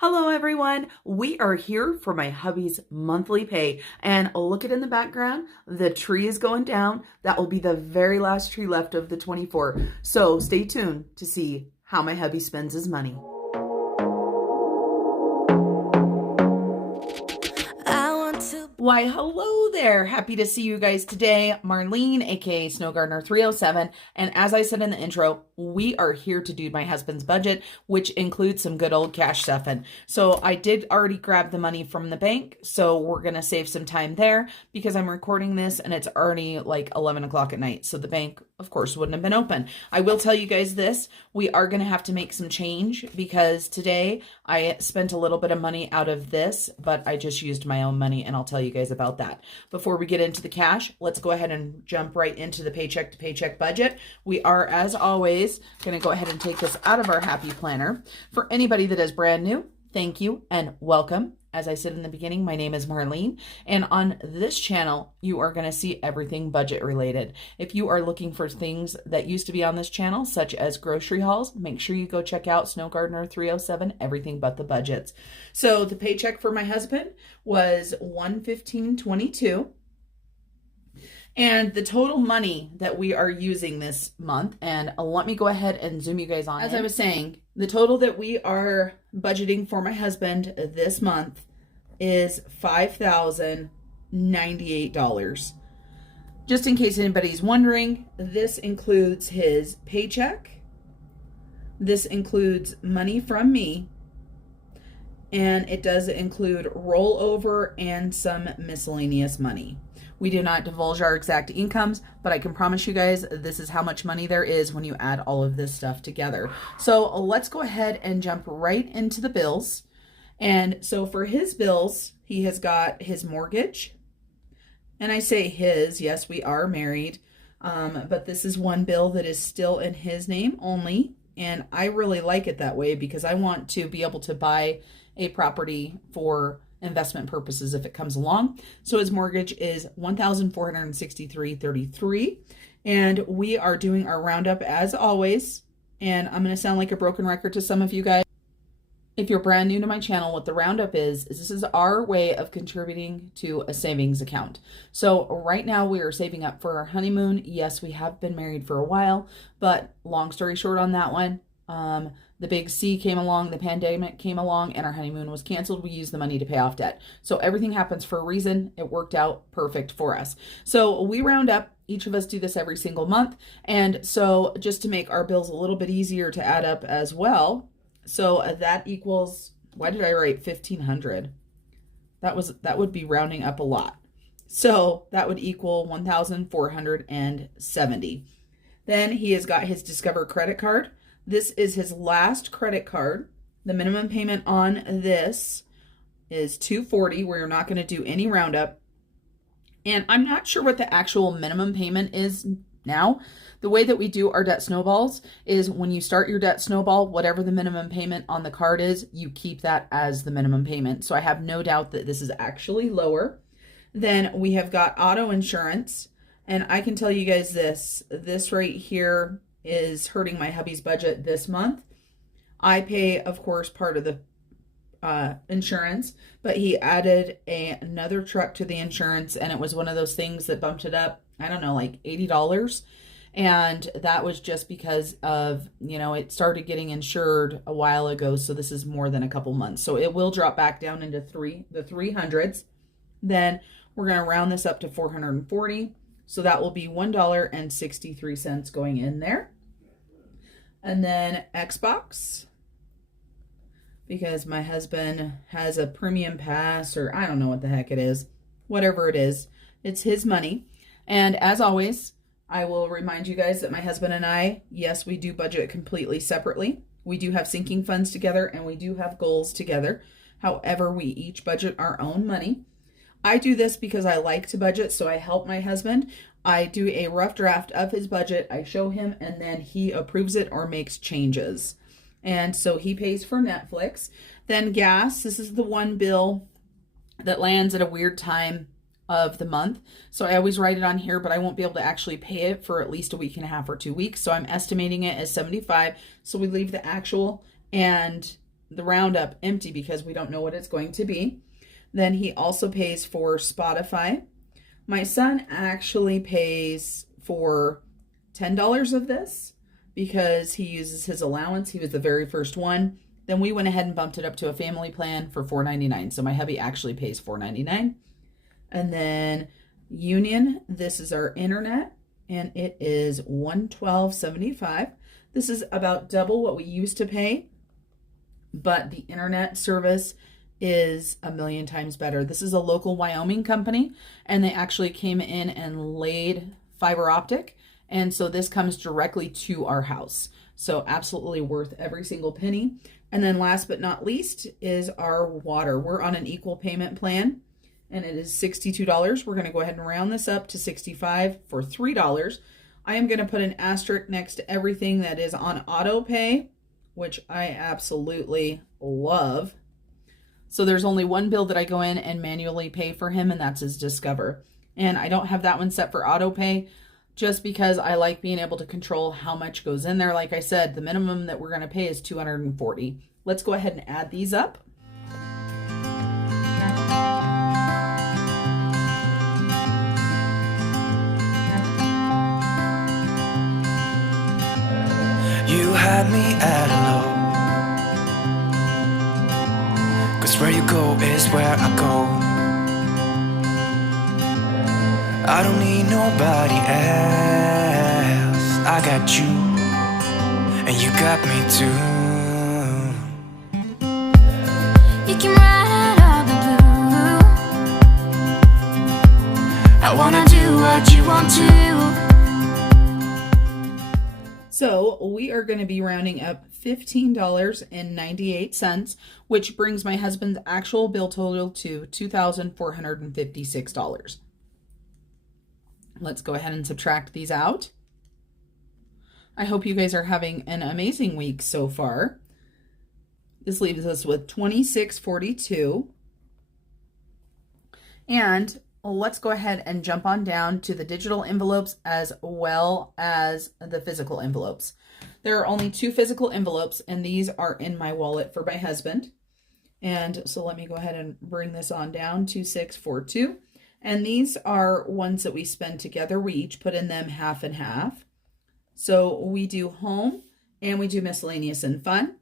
Hello everyone, we are here for my hubby's monthly pay, and look at in the background, the tree is going down. That will be the very last tree left of the 24. So stay tuned to see how my hubby spends his money. Why, hello there. Happy to see you guys today. Marlene, aka Snow Gardener 307. And as I said in the intro, we are here to do my husband's budget, which includes some good old cash stuffing. So I did already grab the money from the bank. So we're going to save some time there because I'm recording this and it's already like 11 o'clock at night. So the bank, of course, wouldn't have been open. I will tell you guys this, we are going to have to make some change because today I spent a little bit of money out of this, but I just used my own money and I'll tell you guys about that. Before we get into the cash, let's go ahead and jump right into the paycheck to paycheck budget. We are, as always, going to go ahead and take this out of our happy planner. For anybody that is brand new, thank you and welcome. As I said in the beginning, my name is Marlene, and on this channel, you are going to see everything budget related. If you are looking for things that used to be on this channel, such as grocery hauls, make sure you go check out Snow Gardener 307, everything but the budgets. So the paycheck for my husband was $115.22. And the total money that we are using this month, and let me go ahead and zoom you guys on. As I was saying, the total that we are budgeting for my husband this month is $5,098. Just in case anybody's wondering, this includes his paycheck. This includes money from me. And it does include rollover and some miscellaneous money. We do not divulge our exact incomes, but I can promise you guys this is how much money there is when you add all of this stuff together. So let's go ahead and jump right into the bills. And so for his bills, he has got his mortgage. And I say his, yes, we are married, but this is one bill that is still in his name only. And I really like it that way because I want to be able to buy a property for investment purposes if it comes along. So his mortgage is $1,463.33, and we are doing our roundup as always. And I'm going to sound like a broken record to some of you guys. If you're brand new to my channel, what the roundup is this is our way of contributing to a savings account. So right now we are saving up for our honeymoon. Yes, we have been married for a while, but long story short on that one, the big C came along, the pandemic came along, and our honeymoon was canceled. We used the money to pay off debt. So everything happens for a reason. It worked out perfect for us. So we round up. Each of us do this every single month. And so just to make our bills a little bit easier to add up as well, so that equals, why did I write 1,500? That would be rounding up a lot. So that would equal 1,470. Then he has got his Discover credit card. This is his last credit card. The minimum payment on this is $240. We're not going to do any roundup. And I'm not sure what the actual minimum payment is now. The way that we do our debt snowballs is when you start your debt snowball, whatever the minimum payment on the card is, you keep that as the minimum payment. So I have no doubt that this is actually lower. Then we have got auto insurance. And I can tell you guys this right here is hurting my hubby's budget this month. I pay, of course, part of the insurance, but he added another truck to the insurance, and it was one of those things that bumped it up, I don't know, like $80. And that was just because of, it started getting insured a while ago, so this is more than a couple months. So it will drop back down into the 300s. Then we're going to round this up to 440. So that will be $1.63 going in there. And then Xbox, because my husband has a premium pass, or I don't know what the heck it is. Whatever it is, it's his money. And as always, I will remind you guys that my husband and I, yes, we do budget completely separately. We do have sinking funds together and we do have goals together. However, we each budget our own money. I do this because I like to budget, so I help my husband. I do a rough draft of his budget. I show him, and then he approves it or makes changes. And so he pays for Netflix. Then gas, this is the one bill that lands at a weird time of the month. So I always write it on here, but I won't be able to actually pay it for at least a week and a half or 2 weeks. So I'm estimating it as $75. So we leave the actual and the roundup empty because we don't know what it's going to be. Then he also pays for Spotify. My son actually pays for $10 of this because he uses his allowance. He was the very first one. Then we went ahead and bumped it up to a family plan for $4.99. So my hubby actually pays $4.99. And then Union, this is our internet, and it is $112.75. This is about double what we used to pay, but the internet service is a million times better. This is a local Wyoming company, and they actually came in and laid fiber optic, and so this comes directly to our house. So absolutely worth every single penny. And then last but not least is our water. We're on an equal payment plan, and it is $62. We're going to go ahead and round this up to $65 for $3. I am going to put an asterisk next to everything that is on auto pay, which I absolutely love. So there's only one bill that I go in and manually pay for him, and that's his Discover. And I don't have that one set for auto pay just because I like being able to control how much goes in there. Like I said, the minimum that we're going to pay is $240. Let's go ahead and add these up. You had me at hello, 'cause where you go is where I go. I don't need nobody else. I got you, and you got me too. You can ride out the blue. I wanna do what you want to. So we are going to be rounding up $15.98, which brings my husband's actual bill total to $2,456. Let's go ahead and subtract these out. I hope you guys are having an amazing week so far. This leaves us with $26.42. And let's go ahead and jump on down to the digital envelopes as well as the physical envelopes. There are only 2 physical envelopes, and these are in my wallet for my husband. And so let me go ahead and bring this on down to 642. And these are ones that we spend together. We each put in them half and half. So we do home and we do miscellaneous and fun.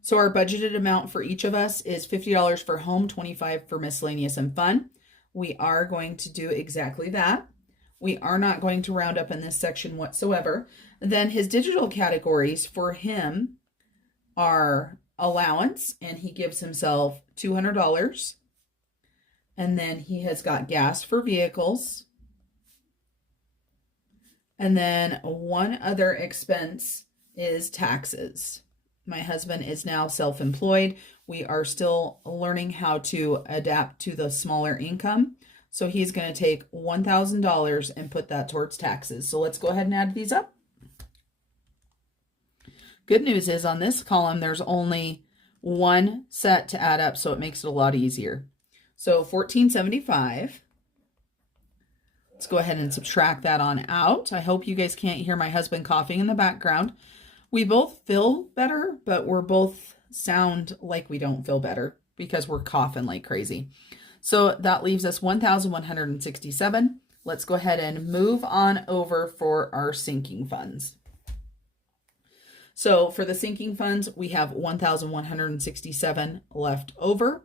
So our budgeted amount for each of us is $50 for home, $25 for miscellaneous and fun. We are going to do exactly that. We are not going to round up in this section whatsoever. Then his digital categories for him are allowance, and he gives himself $200. And then he has got gas for vehicles. And then one other expense is taxes. My husband is now self-employed. We are still learning how to adapt to the smaller income. So he's going to take $1,000 and put that towards taxes. So let's go ahead and add these up. Good news is on this column, there's only one set to add up, so it makes it a lot easier. So $14.75. Let's go ahead and subtract that on out. I hope you guys can't hear my husband coughing in the background. We both feel better, but we're both sound like we don't feel better because we're coughing like crazy. So that leaves us $1,167. Let's go ahead and move on over for our sinking funds. So for the sinking funds, we have $1,167 left over.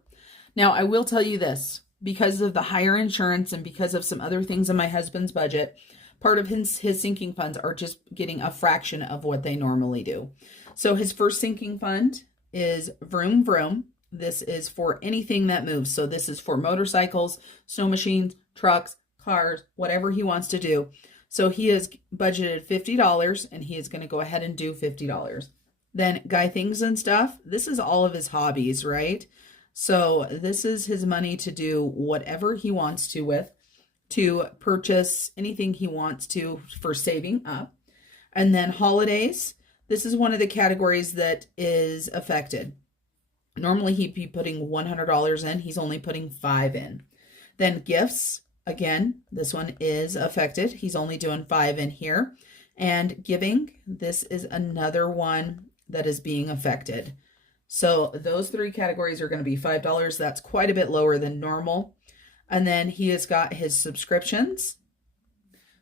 Now, I will tell you this, because of the higher insurance and because of some other things in my husband's budget, part of his sinking funds are just getting a fraction of what they normally do. So his first sinking fund is Vroom Vroom. This is for anything that moves. So this is for motorcycles, snow machines, trucks, cars, whatever he wants to do. So he has budgeted $50 and he is going to go ahead and do $50. Then Guy Things and Stuff. This is all of his hobbies, right? So this is his money to do whatever he wants to with, to purchase anything he wants to for saving up. And then holidays. This is one of the categories that is affected. Normally he'd be putting $100 in. He's only putting $5 in. Then gifts. Again, this one is affected. He's only doing $5 in here. And giving. This is another one that is being affected. So those three categories are going to be $5. That's quite a bit lower than normal. And then he has got his subscriptions.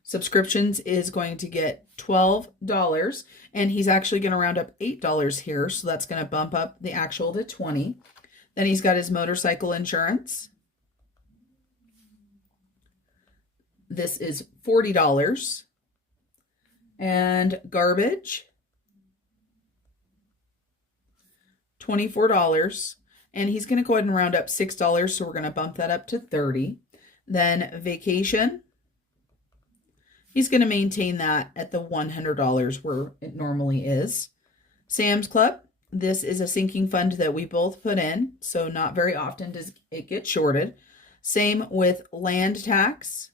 Subscriptions is going to get $12, and he's actually going to round up $8 here, so that's going to bump up the actual to $20. Then he's got his motorcycle insurance. This is $40. And garbage, $24. And he's going to go ahead and round up $6, so we're going to bump that up to $30. Then vacation, he's going to maintain that at the $100 where it normally is. Sam's Club, this is a sinking fund that we both put in, so not very often does it get shorted. Same with land tax.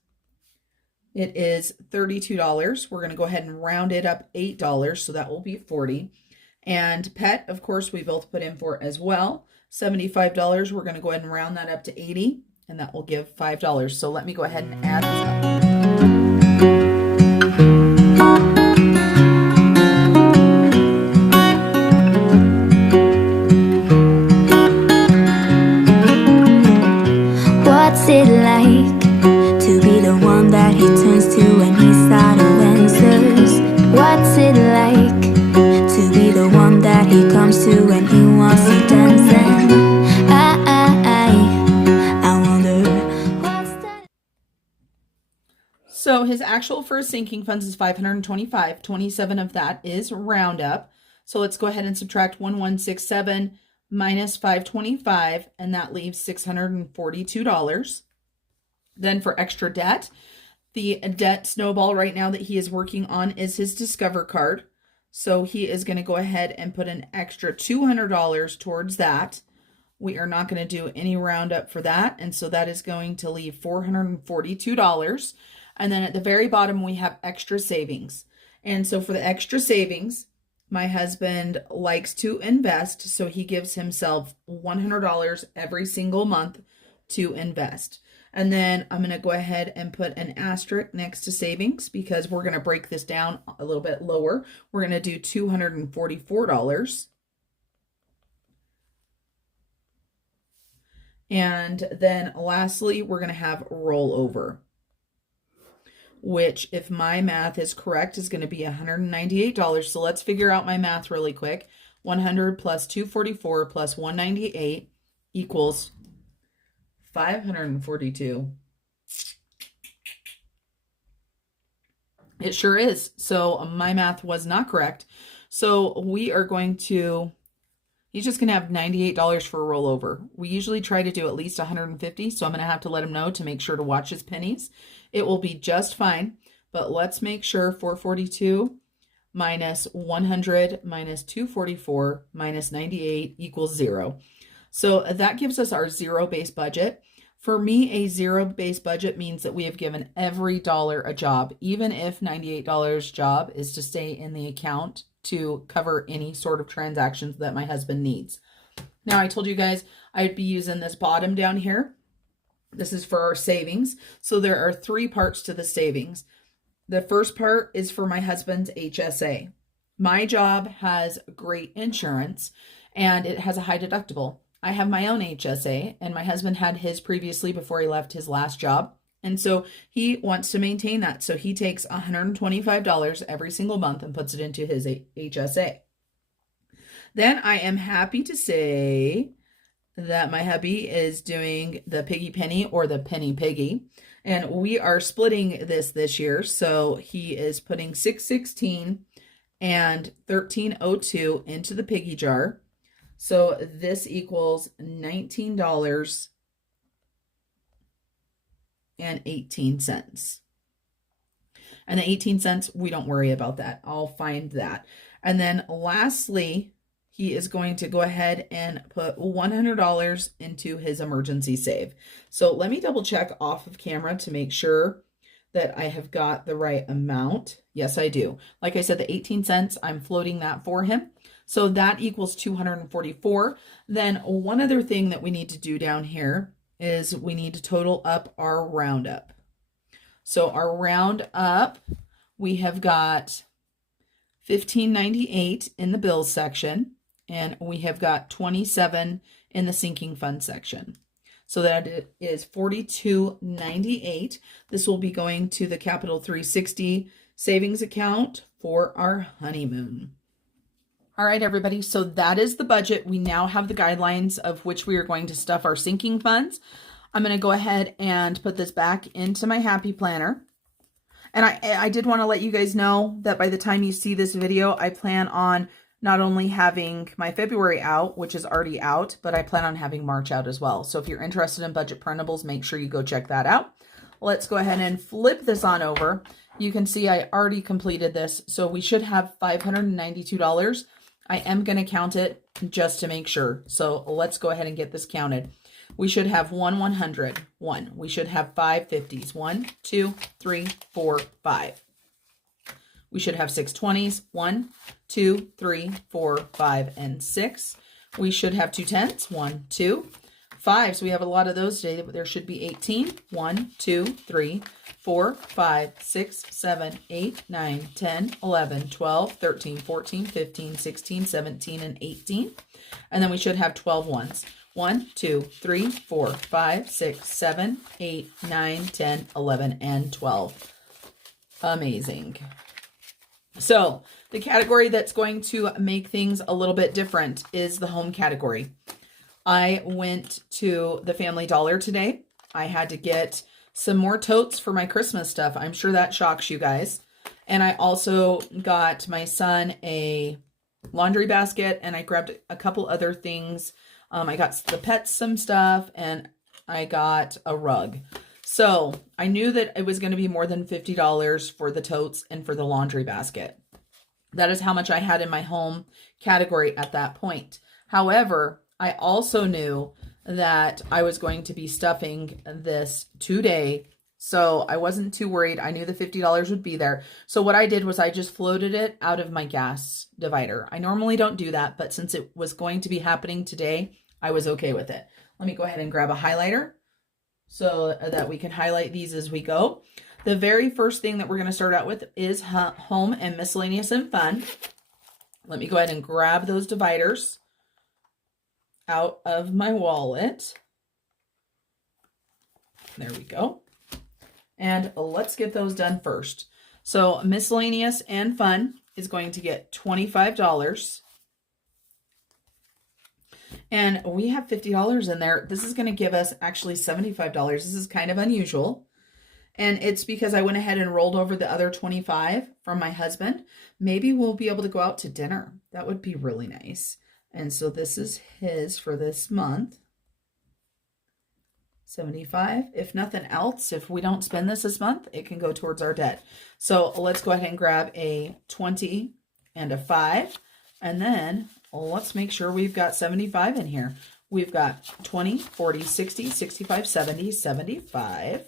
It is $32. We're going to go ahead and round it up $8, so that will be $40. And pet, of course, we both put in for as well. $75. We're going to go ahead and round that up to $80, and that will give $5. So let me go ahead and add this up. What's it like to be the one that he turns to when he's out of answers? What's it like to be the one that he comes to when he wants to dance? And I wonder what's that. So his actual for his sinking funds is $525. 27 of that is roundup. So let's go ahead and subtract 1167 minus 525, and that leaves $642. Then for extra debt, the debt snowball right now that he is working on is his Discover card. So he is going to go ahead and put an extra $200 towards that. We are not going to do any roundup for that, and so that is going to leave $442. And then at the very bottom, we have extra savings. And so for the extra savings, my husband likes to invest, so he gives himself $100 every single month to invest. And then I'm going to go ahead and put an asterisk next to savings because we're going to break this down a little bit lower. We're going to do $244. And then lastly, we're going to have rollover, which, if my math is correct, is going to be $198. So let's figure out my math really quick. 100 plus 244 plus 198 equals 542. It sure is. So my math was not correct. So we are going to, he's just going to have $98 for a rollover. We usually try to do at least 150. So I'm going to have to let him know to make sure to watch his pennies. It will be just fine, but let's make sure 442 minus 100 minus 244 minus 98 equals 0. So that gives us our zero-based budget. For me, a zero-based budget means that we have given every dollar a job, even if $98 job is to stay in the account to cover any sort of transactions that my husband needs. Now, I told you guys I'd be using this bottom down here. This is for our savings. So there are three parts to the savings. The first part is for my husband's HSA. My job has great insurance and it has a high deductible. I have my own HSA and my husband had his previously before he left his last job. And so he wants to maintain that. So he takes $125 every single month and puts it into his HSA. Then I am happy to say that my hubby is doing the Piggy Penny or the Penny Piggy, and we are splitting this year. So he is putting $616 and $1302 into the Piggy jar. So this equals $19 and 18 cents. And the 18 cents, we don't worry about that. I'll find that. And then lastly, he is going to go ahead and put $100 into his emergency save. So let me double check off of camera to make sure that I have got the right amount. Yes, I do. Like I said, the 18 cents, I'm floating that for him. So that equals 244. Then one other thing that we need to do down here is we need to total up our roundup. So our roundup, we have got $15.98 in the bills section. and we have got 27 in the sinking fund section. So that is $42.98. This will be going to the Capital 360 savings account for our honeymoon. All right, everybody. So that is the budget. We now have the guidelines of which we are going to stuff our sinking funds. I'm going to go ahead and put this back into my Happy Planner. And I did want to let you guys know that by the time you see this video, I plan on not only having my February out, which is already out, but I plan on having March out as well. So if you're interested in budget printables, make sure you go check that out. Let's go ahead and flip this on over. You can see I already completed this, so we should have $592. I am going to count it just to make sure. So let's go ahead and get this counted. We should have 100. We should have 5 50s. 1, 2, 3, 4, 5. We should have 6 20s. 1, 2, 3, 4, 5, and 6. We should have 2 10s. 1, 2. 5s, we have a lot of those today. There should be 18. 1, 2, 3, 4, 5, 6, 7, 8, 9, 10, 11, 12, 13, 14, 15, 16, 17, and 18. And then we should have 12 ones. 1, 2, 3, 4, 5, 6, 7, 8, 9, 10, 11, and 12. Amazing. So the category that's going to make things a little bit different is the home category. I went to the Family Dollar today. I had to get some more totes for my Christmas stuff. I'm sure that shocks you guys. And I also got my son a laundry basket, and I grabbed a couple other things. I got the pets some stuff, and I got a rug. So I knew that it was going to be more than $50 for the totes and for the laundry basket. That is how much I had in my home category at that point. However, I also knew that I was going to be stuffing this today, so I wasn't too worried. I knew the $50 would be there. So what I did was I just floated it out of my gas divider. I normally don't do that, but since it was going to be happening today, I was okay with it. Let me go ahead and grab a highlighter so that we can highlight these as we go. The very first thing that we're going to start out with is home and miscellaneous and fun. Let me go ahead and grab those dividers out of my wallet. There we go. And let's get those done first. So miscellaneous and fun is going to get $25. And we have $50 in there. This is going to give us actually $75. This is kind of unusual. And it's because I went ahead and rolled over the other 25 from my husband. Maybe we'll be able to go out to dinner. That would be really nice. And so this is his for this month. 75. If nothing else, if we don't spend this month, it can go towards our debt. So let's go ahead and grab a 20 and a 5. And then let's make sure we've got 75 in here. We've got 20, 40, 60, 65, 70, 75.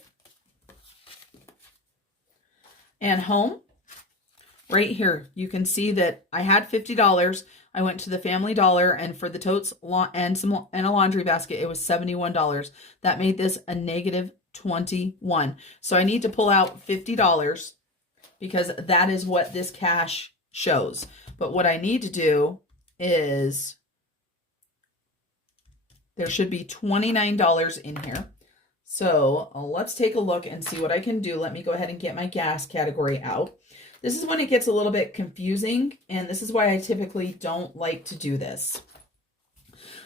And home, right here, you can see that I had $50. I went to the Family Dollar, and for the totes and a laundry basket, it was $71. That made this a negative 21. So I need to pull out $50 because that is what this cash shows. But what I need to do is there should be $29 in here. So let's take a look and see what I can do. Let me go ahead and get my gas category out. This is when it gets a little bit confusing, and this is why I typically don't like to do this.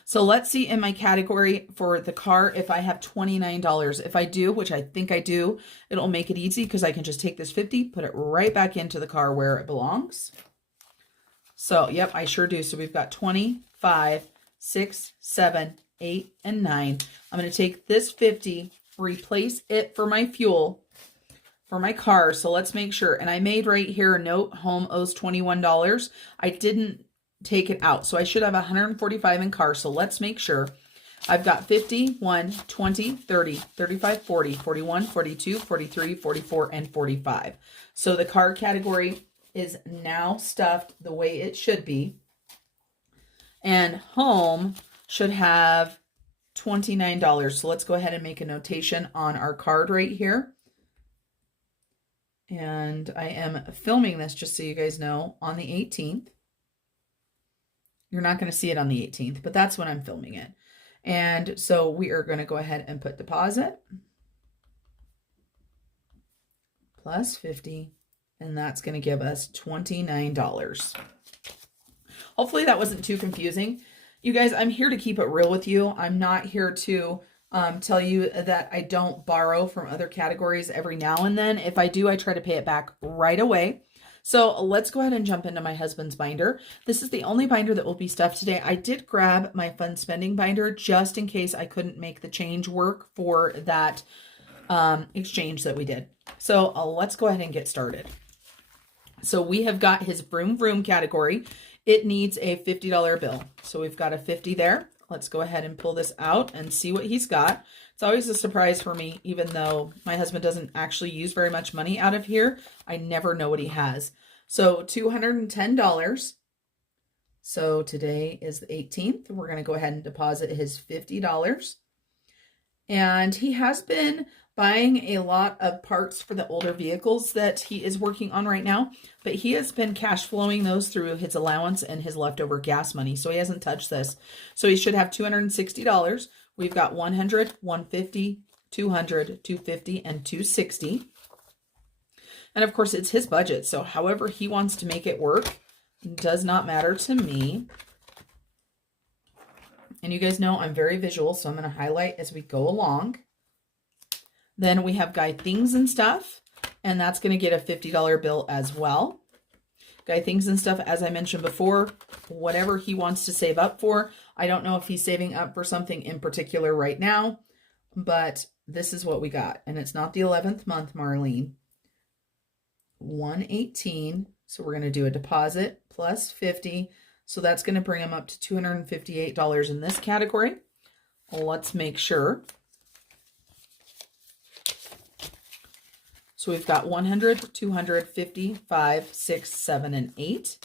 So let's see in my category for the car if I have $29. If I do, which I think I do, it'll make it easy because I can just take this 50, put it right back into the car where it belongs. So, yep, I sure do. So we've got 25, 6, 7, 8, and 9. I'm going to take this 50, replace it for my fuel for my car. So let's make sure. And I made right here a note, home owes $21. I didn't take it out. So I should have 145 in car. So let's make sure. I've got 50, 1, 20, 30, 35, 40, 41, 42, 43, 44, and 45. So the car category is now stuffed the way it should be. And home should have $29. So let's go ahead and make a notation on our card right here. And I am filming this just so you guys know on the 18th. You're not going to see it on the 18th, but that's when I'm filming it. And so we are going to go ahead and put deposit plus 50, and that's going to give us $29. Hopefully that wasn't too confusing. You guys, I'm here to keep it real with you. I'm not here to tell you that I don't borrow from other categories every now and then. If I do, I try to pay it back right away. So let's go ahead and jump into my husband's binder. This is the only binder that will be stuffed today. I did grab my fun spending binder just in case I couldn't make the change work for that exchange that we did. So let's go ahead and get started. So we have got his vroom vroom category. It needs a $50 bill. So we've got a 50 there. Let's go ahead and pull this out and see what he's got. It's always a surprise for me, even though my husband doesn't actually use very much money out of here. I never know what he has. So $210. So today is the 18th. We're going to go ahead and deposit his $50. And he has been buying a lot of parts for the older vehicles that he is working on right now, but he has been cash flowing those through his allowance and his leftover gas money. So he hasn't touched this. So he should have $260. We've got 100, 150, 200, 250, and 260. And of course it's his budget. So however he wants to make it work does not matter to me. And you guys know I'm very visual, so I'm going to highlight as we go along. Then we have Guy Things and Stuff, and that's going to get a $50 bill as well. Guy Things and Stuff, as I mentioned before, whatever he wants to save up for. I don't know if he's saving up for something in particular right now, but this is what we got. And it's not the 11th month, Marlene. 118. So we're going to do a deposit plus 50. So that's going to bring him up to $258 in this category. Let's make sure. So we've got 100, 200, 50, 5, 6, 7, and 8.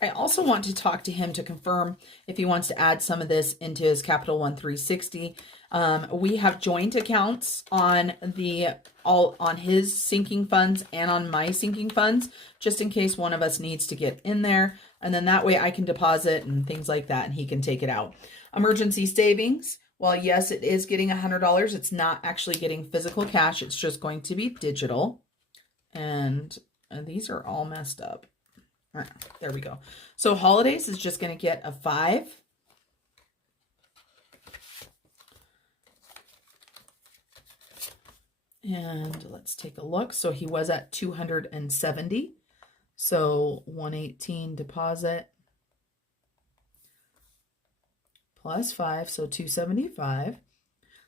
I also want to talk to him to confirm if he wants to add some of this into his Capital One 360. We have joint accounts on his sinking funds and on my sinking funds, just in case one of us needs to get in there. And then that way I can deposit and things like that, and he can take it out. Emergency savings. Well, yes, it is getting $100. It's not actually getting physical cash. It's just going to be digital. And these are all messed up. All right, there we go. So holidays is just going to get a 5. And let's take a look. So he was at 270. So 118 deposit plus 5, so 275.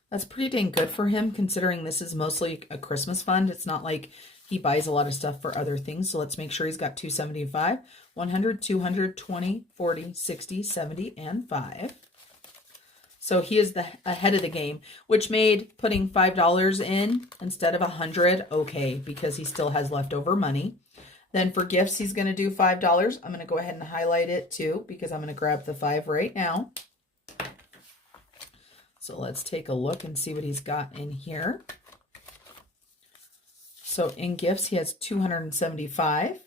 That's pretty dang good for him, considering this is mostly a Christmas fund. It's not like he buys a lot of stuff for other things. So let's make sure he's got 275, 100, 200, 20, 40, 60, 70, and 5. So he is ahead of the game, which made putting $5 in instead of 100 okay, because he still has leftover money. Then for gifts, he's going to do $5. I'm going to go ahead and highlight it too, because I'm going to grab the 5 right now. So let's take a look and see what he's got in here. So in gifts, he has 275.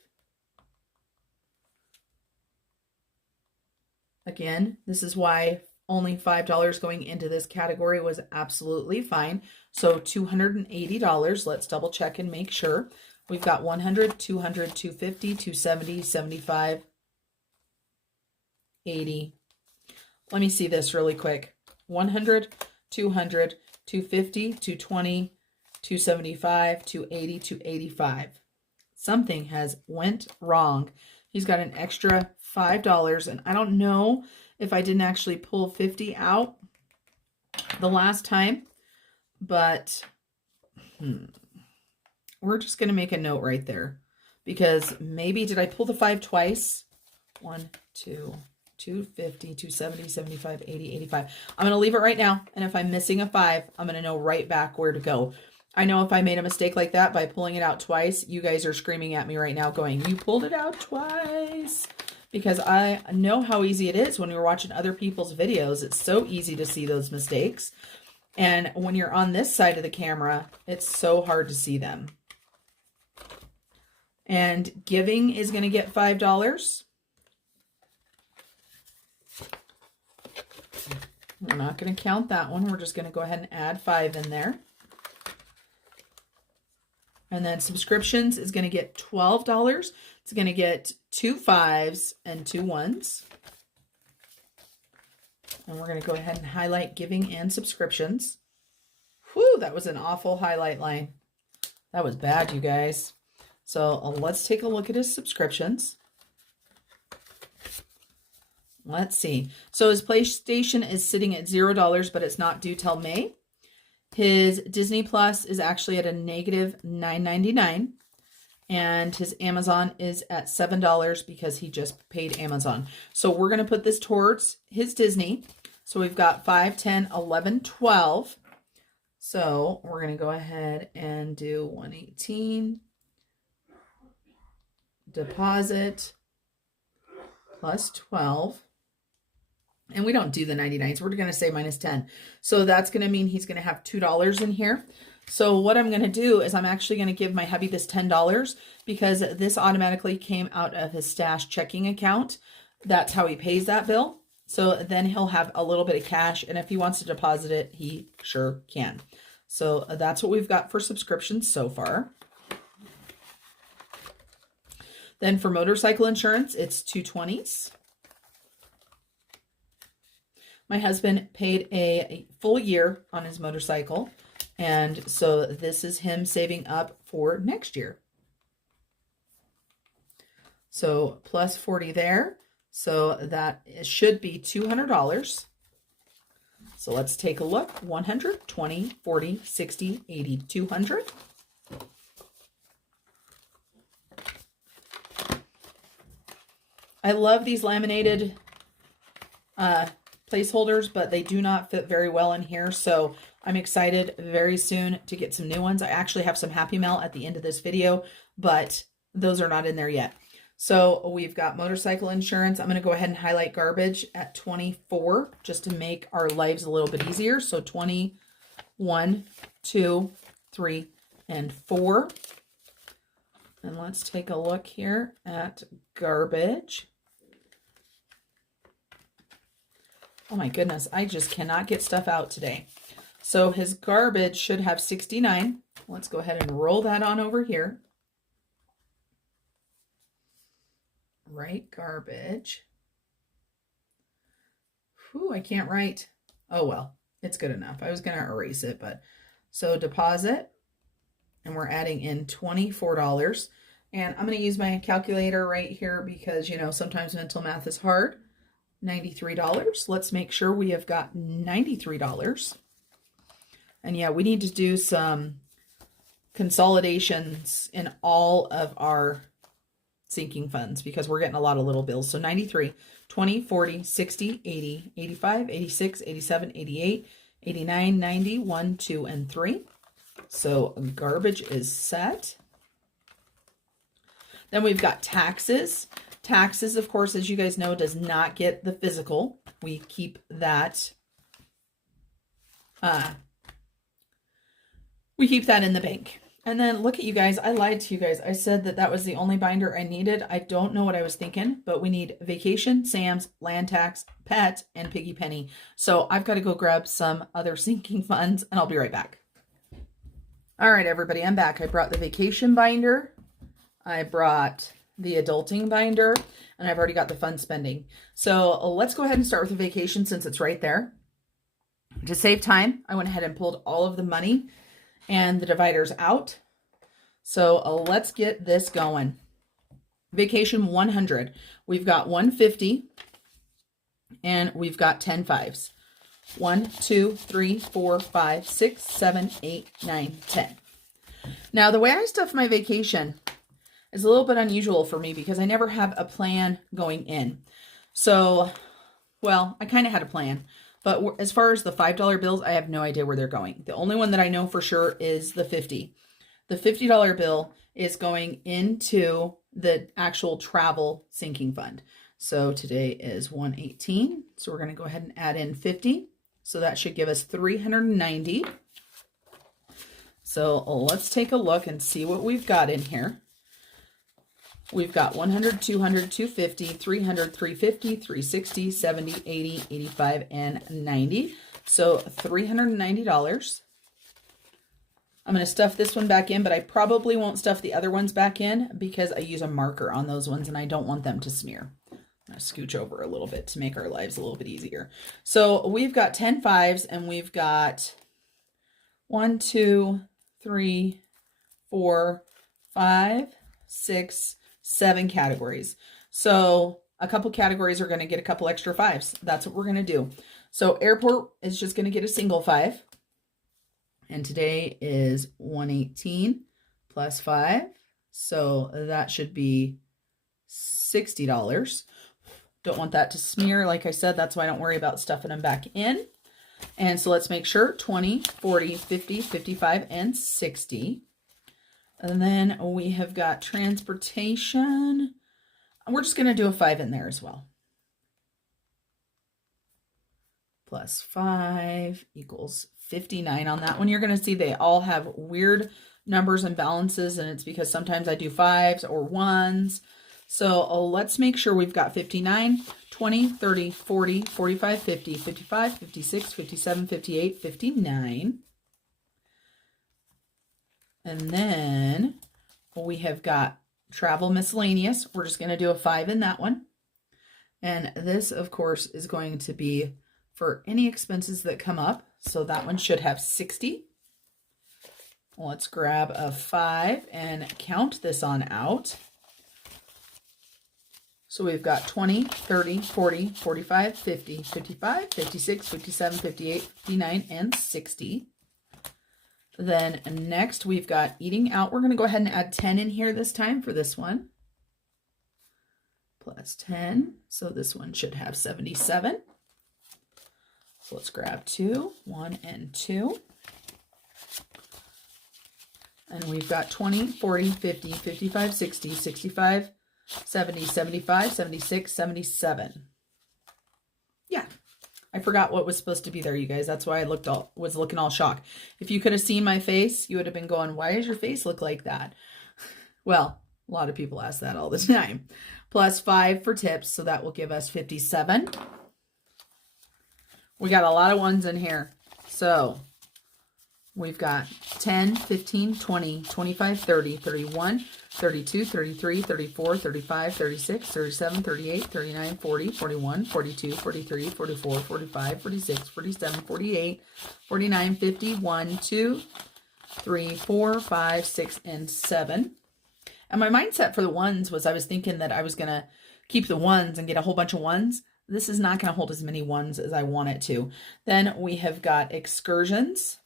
Again, this is why only $5 going into this category was absolutely fine. So $280. Let's double check and make sure. We've got 100, 200, 250, 270, 75, 80. Let me see this really quick. 100, 200, 250, 220, 275, 280, 285. Something has went wrong. He's got an extra $5, and I don't know if I didn't actually pull 50 out the last time, but we're just going to make a note right there, because maybe did I pull the 5 twice? 1, 2, 250, 270, 75, 80, 85. I'm going to leave it right now. And if I'm missing a 5, I'm going to know right back where to go. I know if I made a mistake like that by pulling it out twice, you guys are screaming at me right now going, you pulled it out twice. Because I know how easy it is when you're watching other people's videos. It's so easy to see those mistakes. And when you're on this side of the camera, it's so hard to see them. And giving is going to get $5. We're not going to count that one. We're just going to go ahead and add 5 in there. And then subscriptions is going to get $12. It's going to get 2 5s and 2 1s. And we're going to go ahead and highlight giving and subscriptions. Whew, that was an awful highlight line. That was bad, you guys. So let's take a look at his subscriptions. Let's see. So his PlayStation is sitting at $0, but it's not due till May. His Disney Plus is actually at a negative $9.99. And his Amazon is at $7 because he just paid Amazon. So we're going to put this towards his Disney. So we've got 5, 10, 11, 12. So we're going to go ahead and do 118 deposit plus 12. And we don't do the 99s. We're going to say minus 10. So that's going to mean he's going to have $2 in here. So what I'm going to do is I'm actually going to give my hubby this $10 because this automatically came out of his stash checking account. That's how he pays that bill. So then he'll have a little bit of cash. And if he wants to deposit it, he sure can. So that's what we've got for subscriptions so far. Then for motorcycle insurance, it's 220s. My husband paid a full year on his motorcycle. And so this is him saving up for next year. So plus 40 there. So that should be $200. So let's take a look. 100, 20, 40, 60, 80, 200. I love these laminated placeholders, but they do not fit very well in here. So I'm excited very soon to get some new ones. I actually have some Happy Mail at the end of this video, but those are not in there yet. So we've got motorcycle insurance. I'm going to go ahead and highlight garbage at 24 just to make our lives a little bit easier. So 21, 2, 3, and 4. And let's take a look here at garbage. Oh my goodness, I just cannot get stuff out today. So his garbage should have 69. Let's go ahead and roll that on over here. Right, garbage. Whew, I can't write. Oh well, it's good enough. I was going to erase it, but so deposit, and we're adding in $24. And I'm going to use my calculator right here because, you know, sometimes mental math is hard. $93. Let's make sure we have got $93. And yeah, we need to do some consolidations in all of our sinking funds because we're getting a lot of little bills. So 93, 20, 40, 60, 80, 85, 86, 87, 88, 89, 90, 1, 2, and 3. So garbage is set. Then we've got taxes. Taxes, of course, as you guys know, does not get the physical. We keep that. We keep that in the bank. And then look at you guys. I lied to you guys. I said that that was the only binder I needed. I don't know what I was thinking, but we need vacation, Sam's, land tax, pet, and Piggy Penny. So I've got to go grab some other sinking funds, and I'll be right back. All right, everybody, I'm back. I brought the vacation binder. I brought the adulting binder, and I've already got the fun spending. So let's go ahead and start with the vacation since it's right there. To save time, I went ahead and pulled all of the money and the dividers out. So let's get this going. Vacation 100. We've got 150 and we've got 10 fives. 1, 2, 3, 4, 5, 6, 7, 8, 9, 10. Now the way I stuff my vacation is a little bit unusual for me because I never have a plan going in. So, well, I kind of had a plan. But as far as the $5 bills, I have no idea where they're going. The only one that I know for sure is the 50. The $50 bill is going into the actual travel sinking fund. So today is 118. So we're going to go ahead and add in 50. So that should give us 390. So let's take a look and see what we've got in here. we've got 100, 200, 250, 300, 350, 360, 70, 80, 85, and 90. So $390. I'm going to stuff this one back in, but I probably won't stuff the other ones back in because I use a marker on those ones and I don't want them to smear. I'm going to scooch over a little bit to make our lives a little bit easier. So we've got 10 fives and we've got 1, 2, 3, 4, 5, 6, 7 categories. So a couple categories are going to get a couple extra fives. That's what we're going to do. So airport is just going to get a single 5. And today is 118 plus 5. So that should be $60. Don't want that to smear. Like I said, that's why I don't worry about stuffing them back in. And so let's make sure 20, 40, 50, 55, and 60. And then we have got transportation. We're just going to do a 5 in there as well. Plus 5 equals 59 on that one. You're going to see they all have weird numbers and balances, and it's because sometimes I do 5s or 1s. So let's make sure we've got 59, 20, 30, 40, 45, 50, 55, 56, 57, 58, 59. And then we have got travel miscellaneous. We're just going to do a 5 in that one. And this, of course, is going to be for any expenses that come up. So that one should have 60. Let's grab a 5 and count this on out. So we've got 20, 30, 40, 45, 50, 55, 56, 57, 58, 59, and 60. Then next we've got eating out. We're going to go ahead and add 10 in here this time for this one. Plus 10. So this one should have 77. So let's grab 2, 1, and 2. And we've got 20, 40, 50, 55, 60, 65, 70, 75, 76, 77. Yeah. I forgot what was supposed to be there, you guys. That's why I was looking all shocked. If you could have seen my face, you would have been going, why does your face look like that? Well, a lot of people ask that all the time. Plus 5 for tips, so that will give us 57. We got a lot of ones in here. So we've got 10, 15, 20, 25, 30, 31, 32, 33, 34, 35, 36, 37, 38, 39, 40, 41, 42, 43, 44, 45, 46, 47, 48, 49, 50, 1, 2, 3, 4, 5, 6, and 7. And my mindset for the ones was I was thinking that I was going to keep the ones and get a whole bunch of ones. This is not going to hold as many ones as I want it to. Then we have got excursions.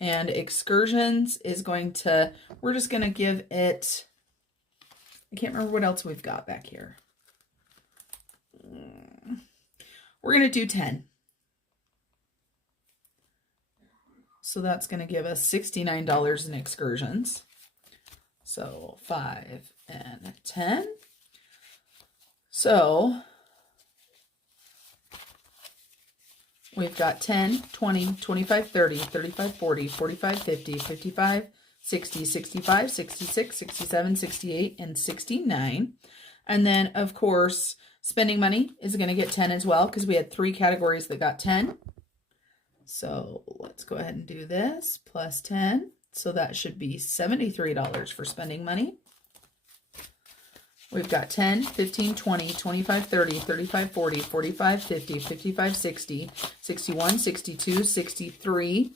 And excursions is going to, we're just going to give it, I can't remember what else we've got back here. We're going to do 10. So that's going to give us $69 in excursions. So 5 and 10. So we've got 10, 20, 25, 30, 35, 40, 45, 50, 55, 60, 65, 66, 67, 68, and 69. And then, of course, spending money is going to get 10 as well because we had 3 categories that got 10. So let's go ahead and do this. Plus 10. So that should be $73 for spending money. We've got 10, 15, 20, 25, 30, 35, 40, 45, 50, 55, 60, 61, 62, 63,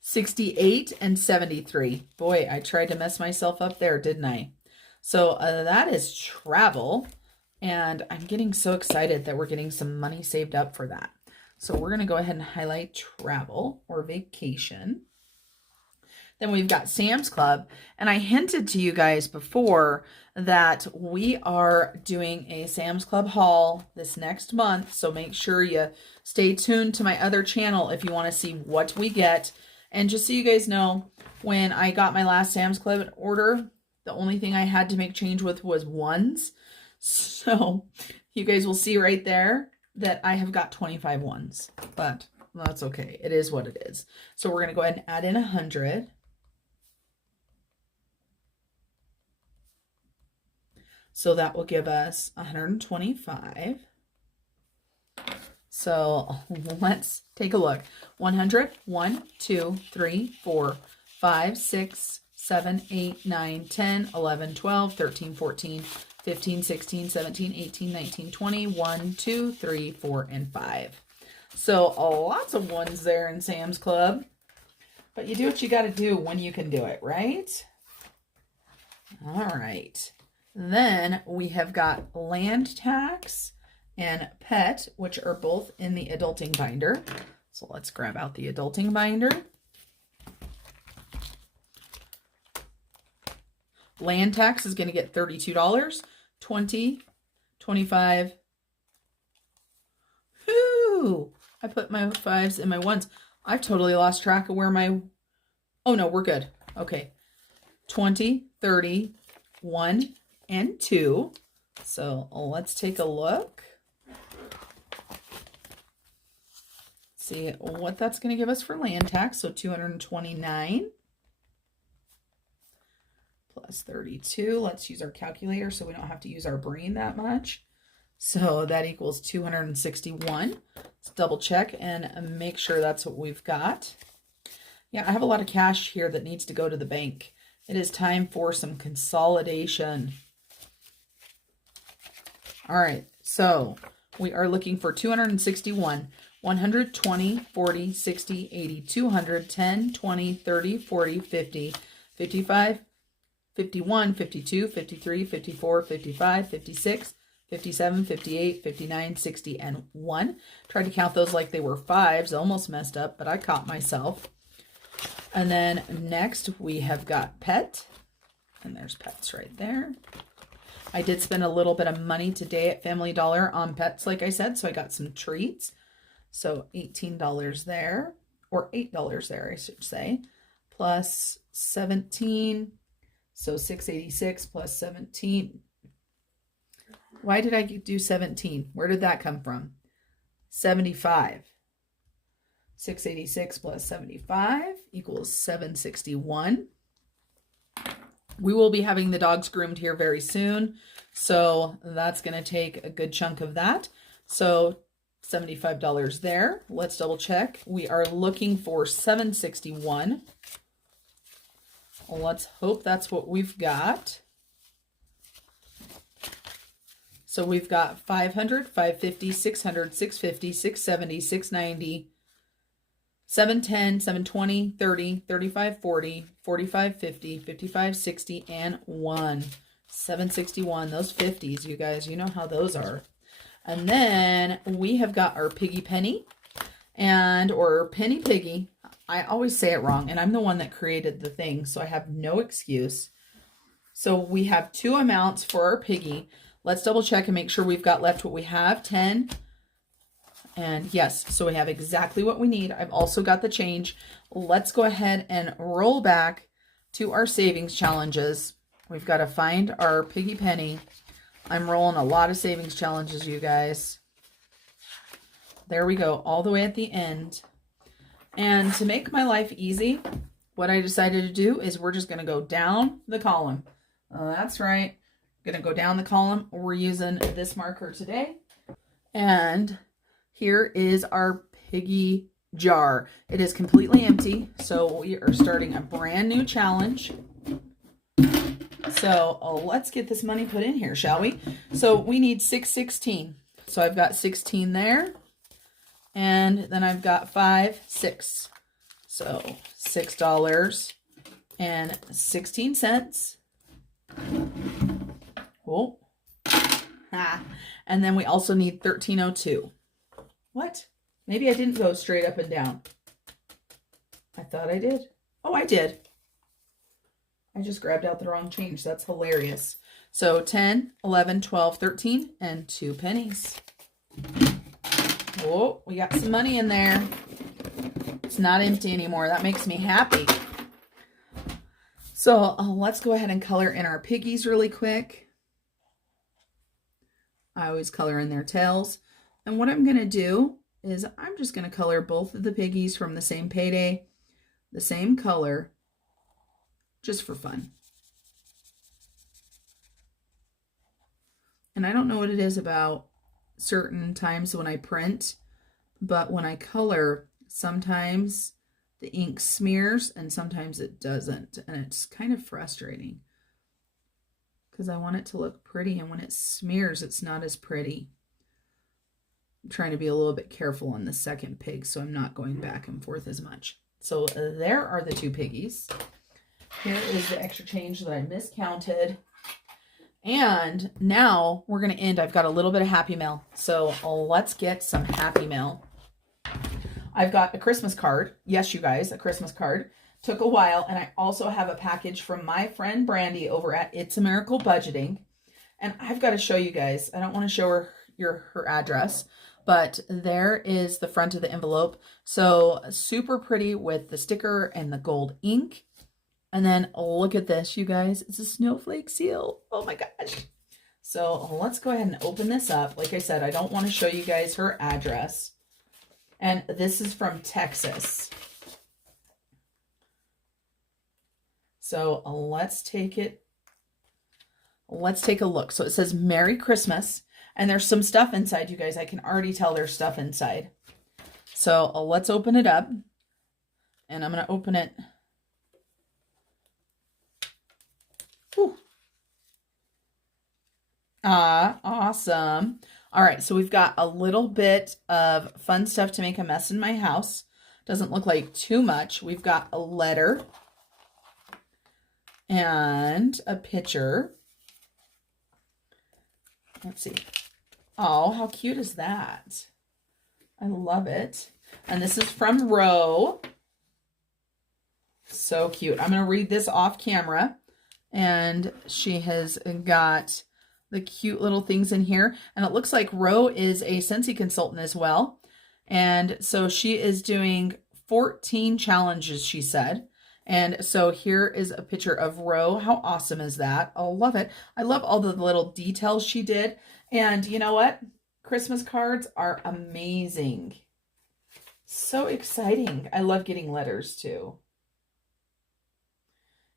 68, and 73. Boy, I tried to mess myself up there, didn't I? So that is travel. And I'm getting so excited that we're getting some money saved up for that. So we're going to go ahead and highlight travel or vacation. Then we've got Sam's Club. And I hinted to you guys before that we are doing a Sam's Club haul this next month. So make sure you stay tuned to my other channel if you want to see what we get. And just so you guys know, when I got my last Sam's Club order, the only thing I had to make change with was ones. So you guys will see right there that I have got 25 ones. But that's okay. It is what it is. So we're going to go ahead and add in 100. So that will give us 125. So let's take a look. 100, 1, 2, 3, 4, 5, 6, 7, 8, 9, 10, 11, 12, 13, 14, 15, 16, 17, 18, 19, 20, 1, 2, 3, 4, and 5. So lots of ones there in Sam's Club. But you do what you got to do when you can do it, right? All right. Then we have got land tax and pet, which are both in the adulting binder. So let's grab out the adulting binder. Land tax is going to get $32, 20, 25. Whoo! I put my 5s in my 1s. I've totally lost track of where my... Oh, no, we're good. Okay. 20, 30, 1, and 2. So let's take a look. See what that's going to give us for land tax. So 229 plus 32. Let's use our calculator so we don't have to use our brain that much. So that equals 261. Let's double check and make sure that's what we've got. Yeah, I have a lot of cash here that needs to go to the bank. It is time for some consolidation. All right, so we are looking for 261. 120, 40, 60, 80, 200, 10, 20, 30, 40, 50, 55, 51, 52, 53, 54, 55, 56, 57, 58, 59, 60, and 1. Tried to count those like they were 5s. Almost messed up, but I caught myself. And then next we have got pet. And there's pets right there. I did spend a little bit of money today at Family Dollar on pets, like I said, so I got some treats. So $18 there, or $8 there, I should say, plus 17. So 686 plus 17. Why did I do 17? Where did that come from? 75. 686 plus 75 equals 761. We will be having the dogs groomed here very soon, so that's going to take a good chunk of that. So $75 there. Let's double check. We are looking for 761. Let's hope that's what we've got. So we've got 500, 550, 600, 650, 670, 690, 710, 720, 30, 35, 40, 45, 50, 55, 60, and 1. 761. Those 50s, you guys, you know how those are. And then we have got our Piggy Penny or Penny Piggy. I always say it wrong, and I'm the one that created the thing, so I have no excuse. So we have 2 amounts for our Piggy. Let's double check and make sure we've got left what we have, 10. And yes, so we have exactly what we need. I've also got the change. Let's go ahead and roll back to our savings challenges. We've got to find our Piggy Penny. I'm rolling a lot of savings challenges, you guys. There we go, all the way at the end. And to make my life easy, what I decided to do is we're just going to go down the column. That's right. Going to go down the column. We're using this marker today. And here is our Piggy jar. It is completely empty, so we are starting a brand new challenge. So let's get this money put in here, shall we? So we need 616. So I've got 16 there. And then I've got 5, 6. So $6.16. Oh. Ah. And then we also need 1302. What? Maybe I didn't go straight up and down. I thought I did. Oh, I did. I just grabbed out the wrong change. That's hilarious. So 10, 11, 12, 13, and 2 pennies. Oh, we got some money in there. It's not empty anymore. That makes me happy. So let's go ahead and color in our piggies really quick. I always color in their tails. And what I'm going to do is I'm just going to color both of the piggies from the same payday, the same color, just for fun. And I don't know what it is about certain times when I print, but when I color, sometimes the ink smears and sometimes it doesn't. And it's kind of frustrating because I want it to look pretty. And when it smears, it's not as pretty. I'm trying to be a little bit careful on the second pig, so I'm not going back and forth as much. So there are the 2 piggies. Here is the extra change that I miscounted. And now we're going to end. I've got a little bit of Happy Mail. So let's get some Happy Mail. I've got a Christmas card. Yes, you guys, a Christmas card. Took a while. And I also have a package from my friend Brandy over at It's a Miracle Budgeting. And I've got to show you guys. I don't want to show her her address, but there is the front of the envelope. So super pretty with the sticker and the gold ink. And then look at this, you guys. It's a snowflake seal. Oh my gosh. So let's go ahead and open this up. Like I said, I don't want to show you guys her address. And this is from Texas. So let's take it. Let's take a look. So it says Merry Christmas. And there's some stuff inside, you guys. I can already tell there's stuff inside. So let's open it up. And I'm going to open it. Whew. Awesome. All right, so we've got a little bit of fun stuff to make a mess in my house. Doesn't look like too much. We've got a letter and a picture. Let's see. Oh, how cute is that? I love it. And this is from Ro. So cute. I'm going to read this off camera. And she has got the cute little things in here. And it looks like Ro is a Scentsy consultant as well. And so she is doing 14 challenges, she said. And so here is a picture of Ro. How awesome is that? I love it. I love all the little details she did. And you know what? Christmas cards are amazing. So exciting. I love getting letters too.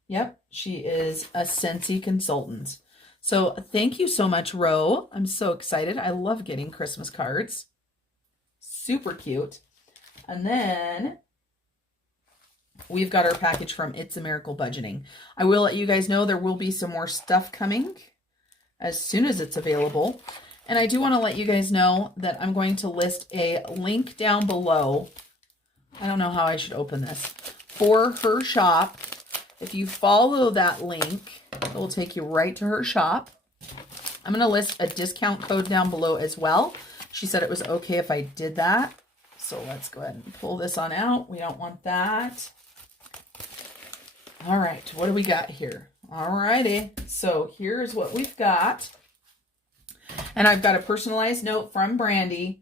Yep, she is a Scentsy consultant. So thank you so much, Ro. I'm so excited. I love getting Christmas cards. Super cute. And then we've got our package from It's a Miracle Budgeting. I will let you guys know there will be some more stuff coming as soon as it's available. And I do want to let you guys know that I'm going to list a link down below. I don't know how I should open this. For her shop. If you follow that link, it will take you right to her shop. I'm going to list a discount code down below as well. She said it was okay if I did that. So let's go ahead and pull this on out. We don't want that. All right, what do we got here? All righty, so here's what we've got. And I've got a personalized note from Brandy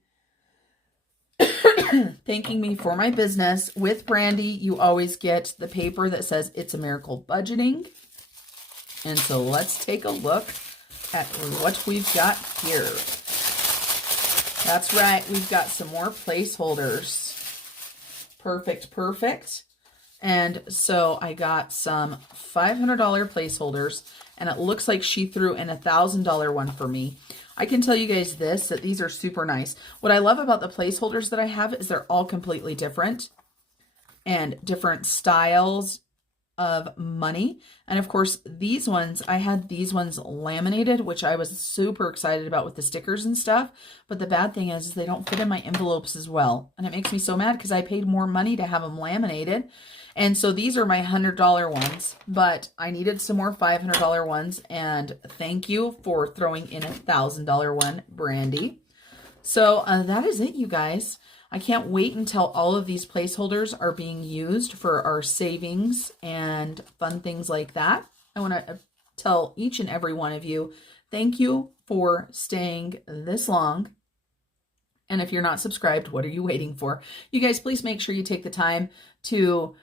thanking me for my business. With Brandy, you always get the paper that says It's a Miracle Budgeting. And so let's take a look at what we've got here. That's right, we've got some more placeholders. Perfect, perfect. And so I got some $500 placeholders, and it looks like she threw in a $1,000 one for me. I can tell you guys this, that these are super nice. What I love about the placeholders that I have is they're all completely different and different styles of money. And of course, these ones, I had these ones laminated, which I was super excited about with the stickers and stuff. But the bad thing is they don't fit in my envelopes as well. And it makes me so mad because I paid more money to have them laminated. And so these are my $100 ones, but I needed some more $500 ones. And thank you for throwing in a $1,000 one, Brandy. So that is it, you guys. I can't wait until all of these placeholders are being used for our savings and fun things like that. I want to tell each and every one of you, thank you for staying this long. And if you're not subscribed, what are you waiting for? You guys, please make sure you take the time to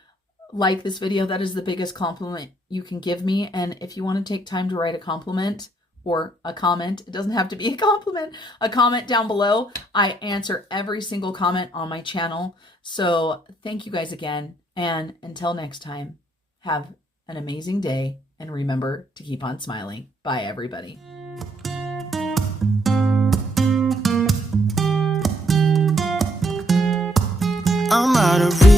like this video. That is the biggest compliment you can give me. And if you want to take time to write a compliment or a comment, it doesn't have to be a compliment, a comment down below. I answer every single comment on my channel. So thank you guys again. And until next time, have an amazing day. And remember to keep on smiling. Bye, everybody. not a real